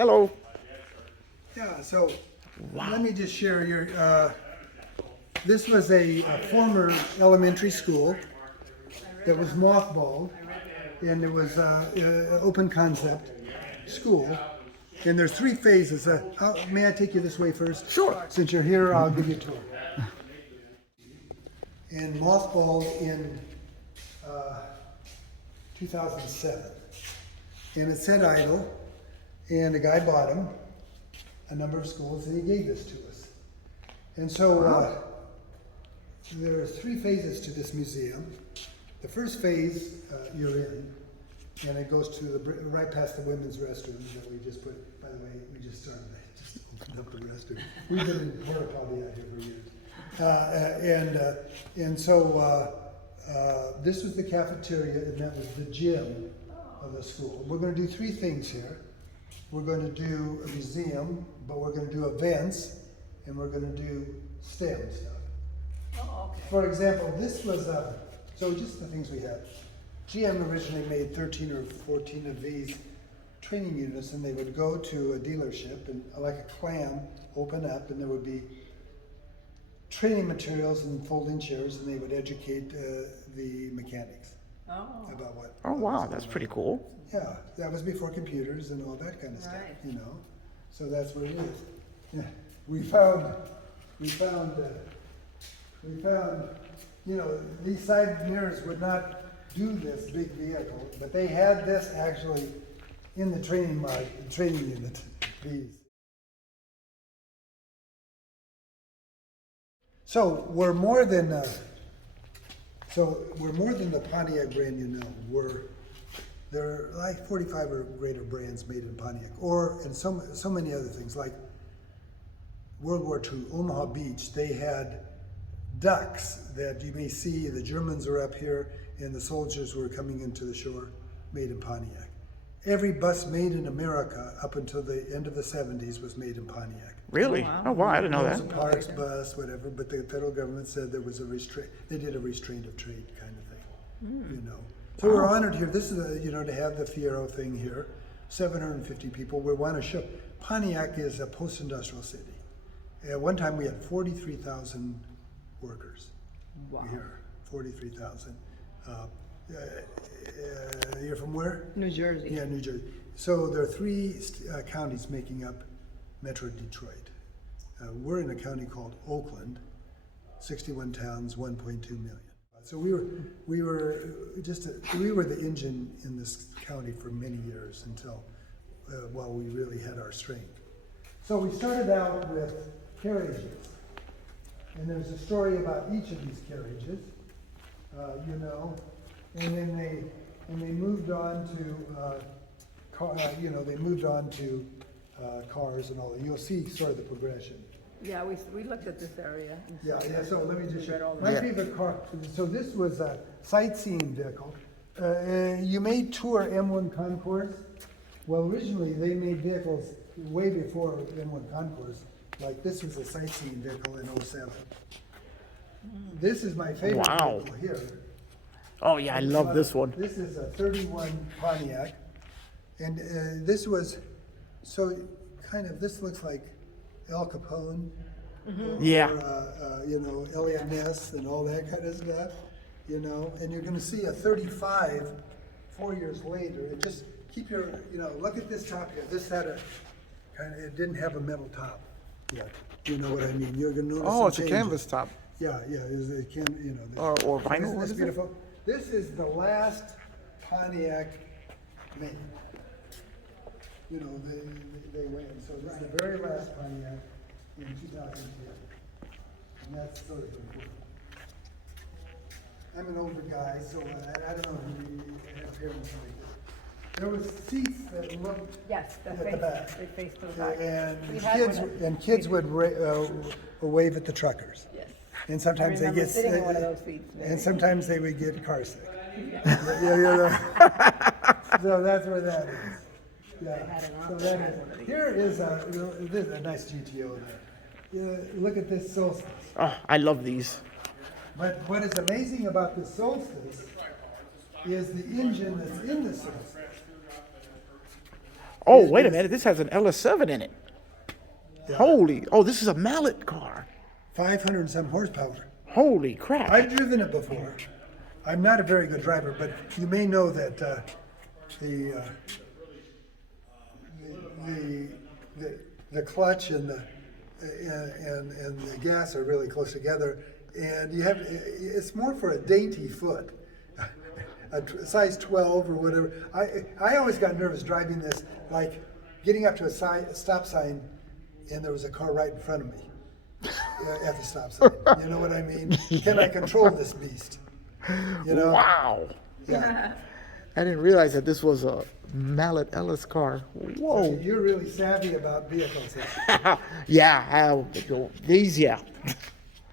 Hello. Yeah, so let me just share your. This was a former elementary school that was mothballed, and it was open concept school. And there's three phases. May I take you this way first? Sure. Since you're here, I'll give you a tour. And mothballed in 2007. And it sat idle, and a guy bought them, a number of schools, and he gave this to us. And so there are three phases to this museum. The first phase you're in, and it goes to right past the women's restroom that we just put. By the way, we just started. I just opened up the restroom. We've been in porta potty out here for years. And so this was the cafeteria, and that was the gym of the school. We're going to do three things here. We're going to do a museum, but we're going to do events, and we're going to do STEM stuff. Oh, okay. For example, this was, so just the things we had. GM originally made 13 or 14 of these training units, and they would go to a dealership and like a clam, open up, and there would be training materials and folding chairs, and they would educate the mechanics about what. Oh, wow, that's pretty cool. Yeah, that was before computers and all that kind of stuff, Right. you know. So that's what it is. Yeah, we found, you know, these side mirrors would not do this big vehicle, but they had this actually in the training unit. These. So we're more than the Pontiac brand, you know. There are like 45 or greater brands made in Pontiac, and so many other things. Like World War II, Omaha Beach, they had ducks that you may see. The Germans are up here, and the soldiers were coming into the shore, made in Pontiac. Every bus made in America up until the end of the 70s was made in Pontiac. Really? Oh, wow, I didn't know Rosa that. Parks bus, whatever, but the federal government said there was they did a restraint of trade kind of thing, you know. So we're honored here. This is, to have the Fiero thing here, 750 people. We want to show, Pontiac is a post-industrial city. At one time we had 43,000 workers. Wow. Here, 43,000. You're from where? New Jersey. Yeah, New Jersey. So there are three counties making up Metro Detroit. We're in a county called Oakland, 61 towns, 1.2 million. So we were the engine in this county for many years until while we really had our strength. So we started out with carriages, and there's a story about each of these carriages, and then they moved on to cars and all that. You'll see sort of the progression. Yeah, we looked at this area. Yeah, so let me just read show all you. the- My favorite car, so this was a sightseeing vehicle. You may tour M1 Concourse. Well, originally they made vehicles way before M1 Concourse. Like this was a sightseeing vehicle in 07. This is my favorite Wow. vehicle here. Oh, yeah, I love this one. This is a 31 Pontiac. And this was, so kind of, this looks like Al Capone. Yeah. Or, Elliot Ness and all that kind of stuff, and you're going to see a 35 4 years later. And just keep your, look at this top here. This had it didn't have a metal top yet. You know what I mean? You're going to notice. Oh, some it's a changes. canvas top. Yeah, it can, Or vinyl, Isn't what this is it? beautiful? This is the last Pontiac made. They went. So this is the very last Pontiac in 2010. And that's sort of important. I'm an older guy, so I don't know if you have parents like this. There was seats that looked Yes, at the back. they face to the back. We And had kids would wave at the truckers. Yes. And sometimes I they remember get sitting in one of those seats. and sometimes they would get car sick. So that's where that is. Yeah. So that is. Here is a nice GTO there. Look at this Solstice. Oh, I love these. But what is amazing about the Solstice is the engine that's in the Solstice Oh, wait a minute. This has an LS7 in it. Yeah. Holy. Oh, this is a mallet car. 500 and some horsepower. Holy crap. I've driven it before. I'm not a very good driver, but you may know that the clutch and the gas are really close together, and it's more for a dainty foot, a size 12 or whatever. I always got nervous driving this, like getting up to a stop sign, and there was a car right in front of me at the stop sign. You know what I mean? Can I control this beast? You know? Wow. Yeah. I didn't realize that this was a mallet Ellis car. Whoa. You're really savvy about vehicles. Yeah. These, yeah.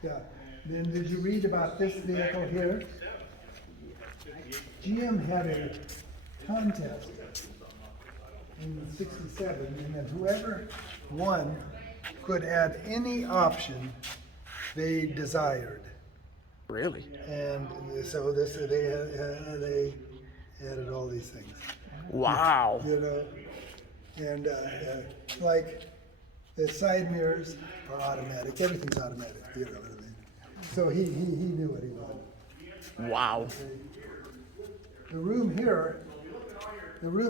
Yeah. Then did you read about this vehicle here? GM had a contest in '67, and then whoever won could add any option they desired. Really? And so they added all these things. Wow. You know, and like the side mirrors are automatic. Everything's automatic. You know what I mean? So he knew what he wanted. Wow. The room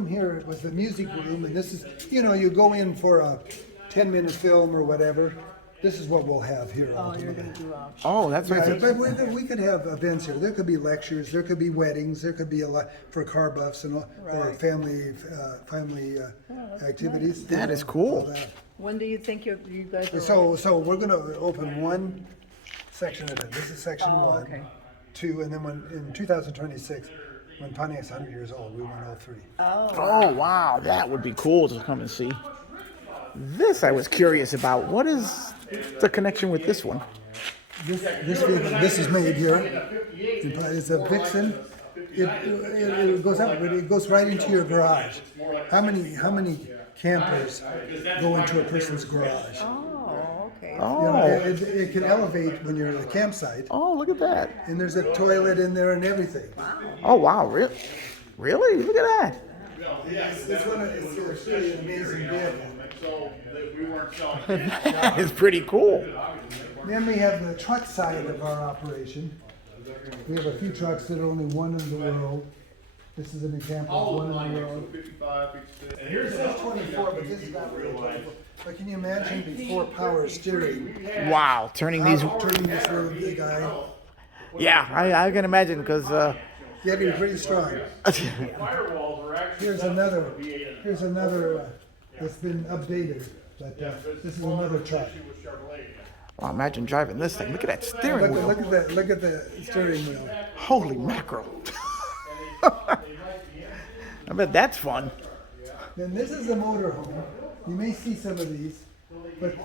here was the music room, and this is, you know, you go in for a 10-minute film or whatever. This is what we'll have here. Oh, you're gonna do a. Oh, that's Yeah, right. but we could have events here. There could be lectures. There could be weddings. There could be a lot for car buffs and all, or family activities. That is cool. all that. When do you think you guys are? So we're going to open one section of it. This is section Oh, one, okay. 2, and then in 2026, when Pontiac's 100 years old, we want all 3. Oh, wow. That would be cool to come and see. This I was curious about. What is the connection with this one? This vehicle, this is made here. It's a Vixen. It goes up, but it goes right into your garage. How many campers go into a person's garage? Oh, okay. You know, it can elevate when you're at a campsite, Oh, look at that. and there's a toilet in there and everything. Oh, wow. Really? Really? Look at that. It's really an amazing vehicle. That is pretty cool. Then we have the truck side of our operation. We have a few trucks that are only one in the world. This is an example of one in the world. It says 24, but this is not really 24. But can you imagine before power steering? Wow. Turning these. Turning this little big guy. Yeah, I can imagine because. You have to be pretty strong. Here's another that's been updated. But this is another truck. Well, imagine driving this thing. Look at that steering wheel. Look at the steering wheel. Holy mackerel. I bet that's fun. Then this is a motorhome. You may see some of these, but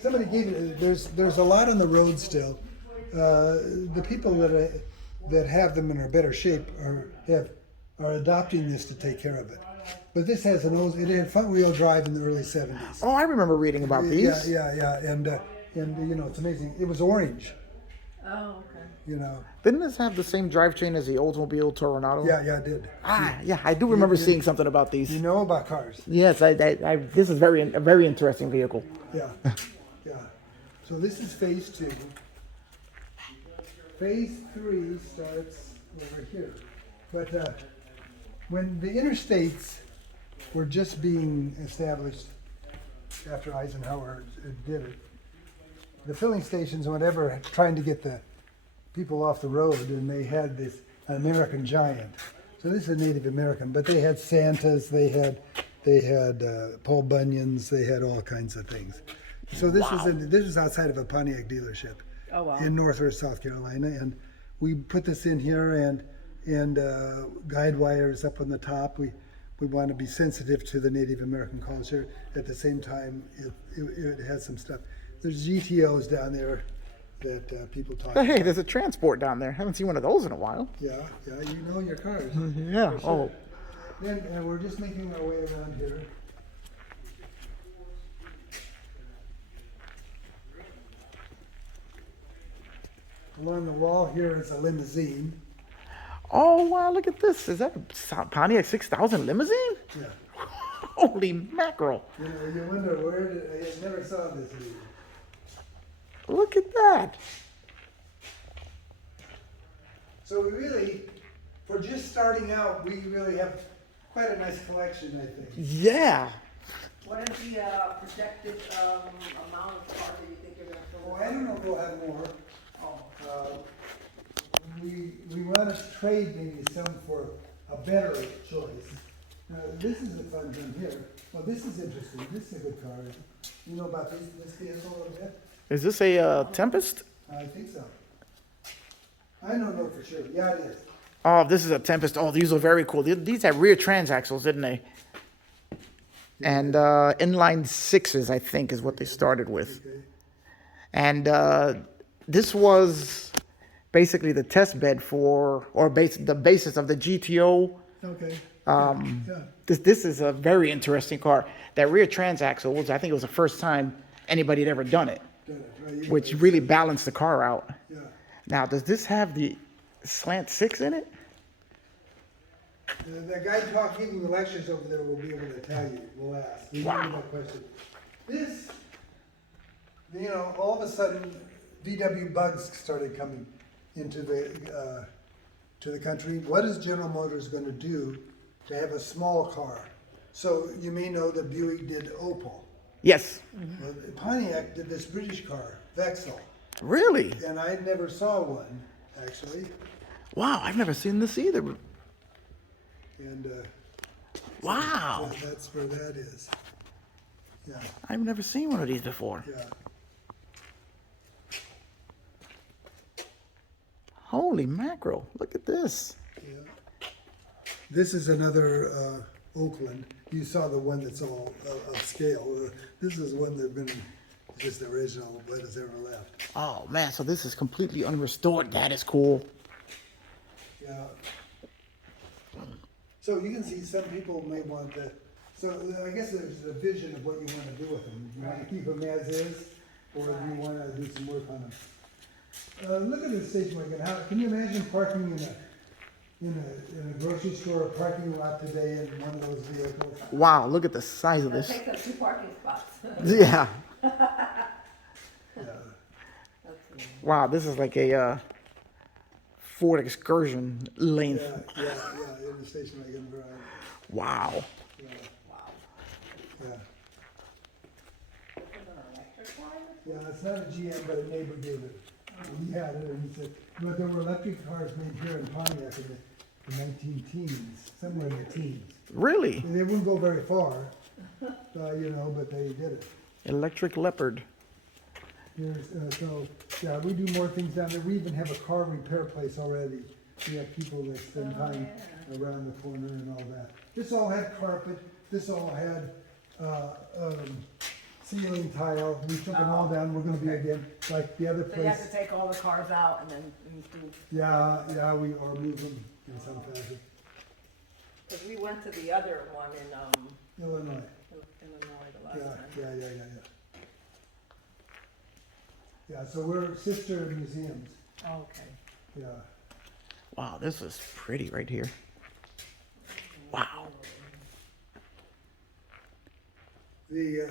somebody gave it. There's a lot on the road still. The people that have them in a better shape are adopting this to take care of it. But this has it had front wheel drive in the early '70s. Oh, I remember reading about these. Yeah, and you know, it's amazing. It was orange. Oh, okay. You know. Didn't this have the same drivetrain as the Oldsmobile Toronado? Yeah, it did. Yeah, I do remember seeing something about these. You know about cars. Yes, this is a very interesting vehicle. Yeah. So this is phase 2. Phase 3 starts over here. But when the interstates were just being established after Eisenhower did it, the filling stations and whatever, trying to get the people off the road, and they had this American Giant. So this is a Native American, but they had Santas, they had Paul Bunyans, they had all kinds of things. So this is outside of a Pontiac dealership in northwest South Carolina, and we put this in here and guide wires up on the top. We want to be sensitive to the Native American culture. At the same time, it has some stuff. There's GTOs down there that people talk Hey, about. there's a transport down there. Haven't seen one of those in a while. Yeah, you know your cars. Yeah. For sure. Oh. Then we're just making our way around here. Along the wall here is a limousine. Oh wow! Look at this. Is that a Pontiac 6000 limousine? Yeah. Holy mackerel. You know, you wonder where did, I never saw this video. Look at that. So we really, for just starting out, we really have quite a nice collection, I think. Yeah. What is the projected amount of cars that you think you're gonna fill? Well, I don't know if we'll have more. Oh, We want to trade maybe some for a better choice. Now, this is a fun one here. Well, this is interesting. This is a good car. You know about this vehicle a little bit? Is this a Tempest? I think so. I don't know for sure. Yeah, it is. Oh, this is a Tempest. Oh, these are very cool. These had rear transaxles, didn't they? And inline sixes, I think, is what they started with. Okay. And this was basically the test bed for, or the basis of the GTO. Okay. Yeah. This is a very interesting car. That rear transaxle was, I think it was the first time anybody had ever done it, Got it. Right. which really balanced the car out. Yeah. Now, does this have the slant six in it? The guy giving the lectures over there will be able to tell you. We'll ask. We Wow. that question. This, you know, all of a sudden, VW bugs started coming into the country. What is General Motors going to do to have a small car? So you may know that Buick did Opal. Yes. Well, Pontiac did this British car, Vexel, Really? and I never saw one actually. Wow, I've never seen this either. And Wow. that's where that is. Yeah, I've never seen one of these before. yeah. Holy mackerel. Look at this. Yeah. This is another Oakland. You saw the one that's all upscale. This is one that's been just the original, but has ever left. Oh, man. So this is completely unrestored. That is cool. Yeah. So you can see some people may want to, so I guess there's a vision of what you want to do with them. You want to keep them as is, or do you want to do some work on them? Look at this station wagon. How, can you imagine parking in a grocery store parking lot today in one of those vehicles? Wow. Look at the size of that this. takes up 2 parking spots. Yeah. Yeah. That's Wow. This is like a Ford Excursion length. Yeah, in the station wagon variety. Wow. Yeah, wow. yeah. This is an electric car? Yeah, it's not a GM, but a neighbor gave it. He had it, and he said, but there were electric cars made here in Pontiac in the 19 teens, somewhere in the teens. Really? And they wouldn't go very far, you know, but they did it. Electric Leopard. Here's, so, yeah, we do more things down there. We even have a car repair place already. We have people that spend time around the corner and all that. This all had carpet. This all had ceiling tile. We took them all down. We're going to be again like the other So you have place. to take all the cars out and then do. Yeah, we or move them in some fashion. Because we went to the other one in Illinois. Illinois the last Yeah, time. yeah. Yeah, so we're sister museums. Oh, okay. Yeah. Wow. This is pretty right here. Wow. The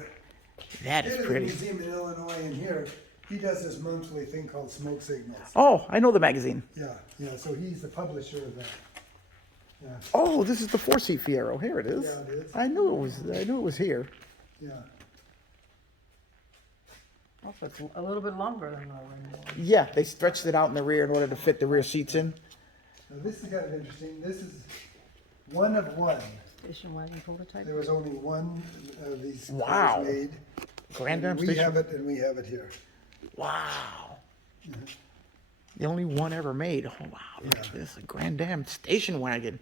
That head is of the pretty. museum in Illinois in here, he does this monthly thing called Smoke Signals. Oh, I know the magazine. Yeah, so he's the publisher of that. Yeah, Oh, this is the 4-seat Fiero. Here it is. Yeah, it is. I knew it was here. yeah. Also, it's a little bit longer than the one. Yeah, they stretched it out in the rear in order to fit the rear seats in. Now this is kind of interesting. This is one of one. Station wagon prototype? There was only one of these Wow. cars made. Grand Am And we station. have it, and we have it here. Wow. The only one ever made. Oh, wow. Look at this. A Grand Am station wagon.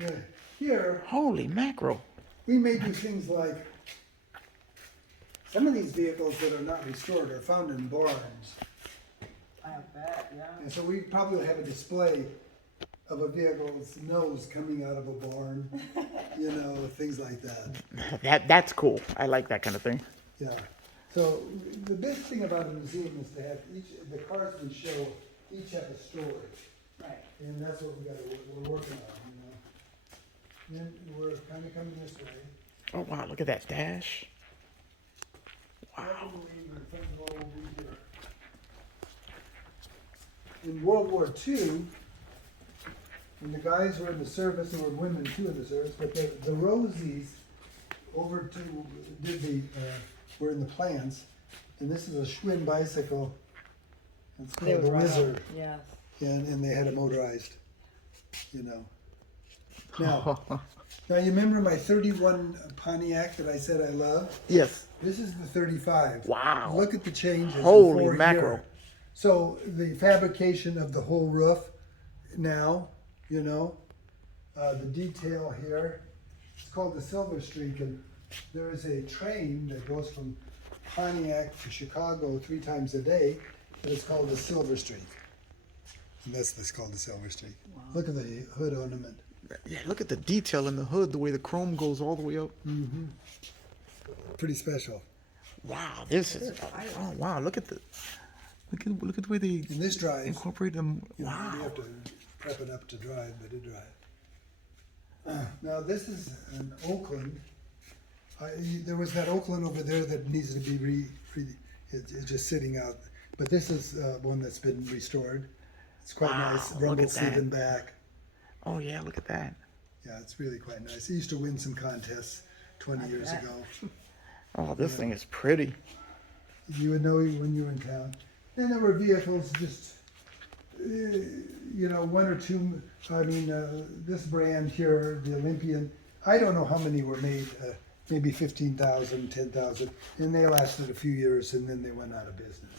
Yeah. Here, Holy mackerel. we may do things like some of these vehicles that are not restored are found in barns. I bet, yeah. And so we probably have a display of a vehicle's nose coming out of a barn, you know, things like that. That's cool. I like that kind of thing. Yeah. So the best thing about a museum is to have the cars we show each have a story. Right. And that's what we're working on, you know. Then we're kind of coming this way. Oh wow, look at that dash. I believe the front door will be here. In World War II, when the guys were in the service, there were women too in the service, but the Rosies were in the plants, and this is a Schwinn bicycle. It's They called were the right Whizzer, on. Yes. and they had it motorized, you know. Now you remember my 31 Pontiac that I said I love? Yes. This is the 35. Wow. Look at the changes. in Holy 4 mackerel. years. So the fabrication of the whole roof now, you know, the detail here, it's called the Silver Streak, and there is a train that goes from Pontiac to Chicago 3 times a day, and it's called the Silver Streak. And that's called the Silver Streak. Wow. Look at the hood ornament. Yeah, look at the detail in the hood, the way the chrome goes all the way up. Pretty special. Wow, this is oh wow, look at the the way they And this drives. incorporate them. You know, Wow. you have to prep it up to drive, but it drives. Now this is an Oakland. There was that Oakland over there that needs to be it's just sitting out. But this is one that's been restored. It's quite Wow, nice. look Rumble at seat that. in back. Oh yeah, look at that. Yeah, it's really quite nice. He used to win some contests 20 years bet. ago. Oh, this thing is pretty. You would know when you were in town. And there were vehicles just, you know, 1 or 2. I mean, this brand here, the Olympian, I don't know how many were made, maybe 15,000, 10,000. And they lasted a few years and then they went out of business.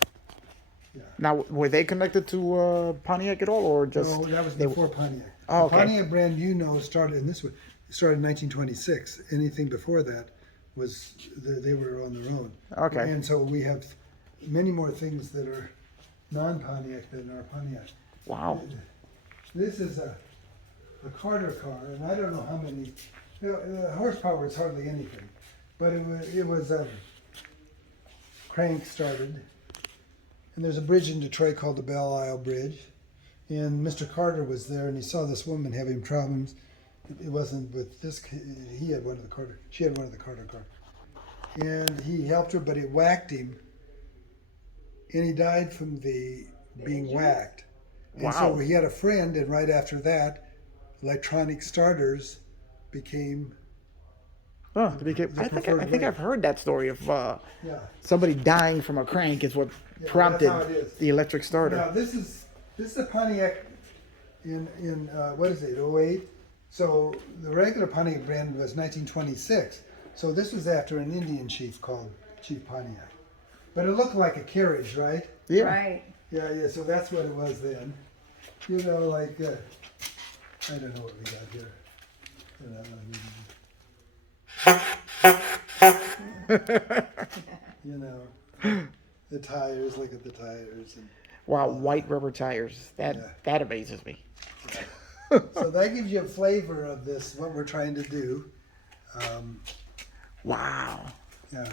Yeah. Now, were they connected to Pontiac at all, or just? No, that was they- before Pontiac. Oh, okay. The Pontiac brand, you know, started in this one. It started in 1926. Anything before that was they were on their own. Okay. And so we have many more things that are non-Pontiac than are Pontiac. Wow. This is a Carter car, and I don't know how many. Horsepower is hardly anything, but it was crank started. And there's a bridge in Detroit called the Belle Isle Bridge. And Mr. Carter was there, and he saw this woman having problems. It wasn't with this. He had one of the Carter. She had one of the Carter cars, and he helped her, but it whacked him, and he died from being whacked. And so Wow. he had a friend, and right after that, electronic starters became Huh, I think preferred way. I've heard that story of yeah. somebody dying from a crank is what Yeah, prompted that's how it is. the electric starter. Now this is a Pontiac in what is it, '08? So the regular Pontiac brand was 1926. So this was after an Indian chief called Chief Pontiac. But it looked like a carriage, right? Yeah. Right. Yeah. So that's what it was then. You know, like I don't know what we got here. You know, you know, the tires. Look at the tires. And, Wow, white rubber tires. Yeah. That amazes me. so that gives you a flavor of this, what we're trying to do. Wow. Yeah.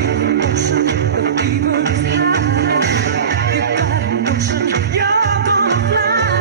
The fever is high. You got emotion, you're gonna fly.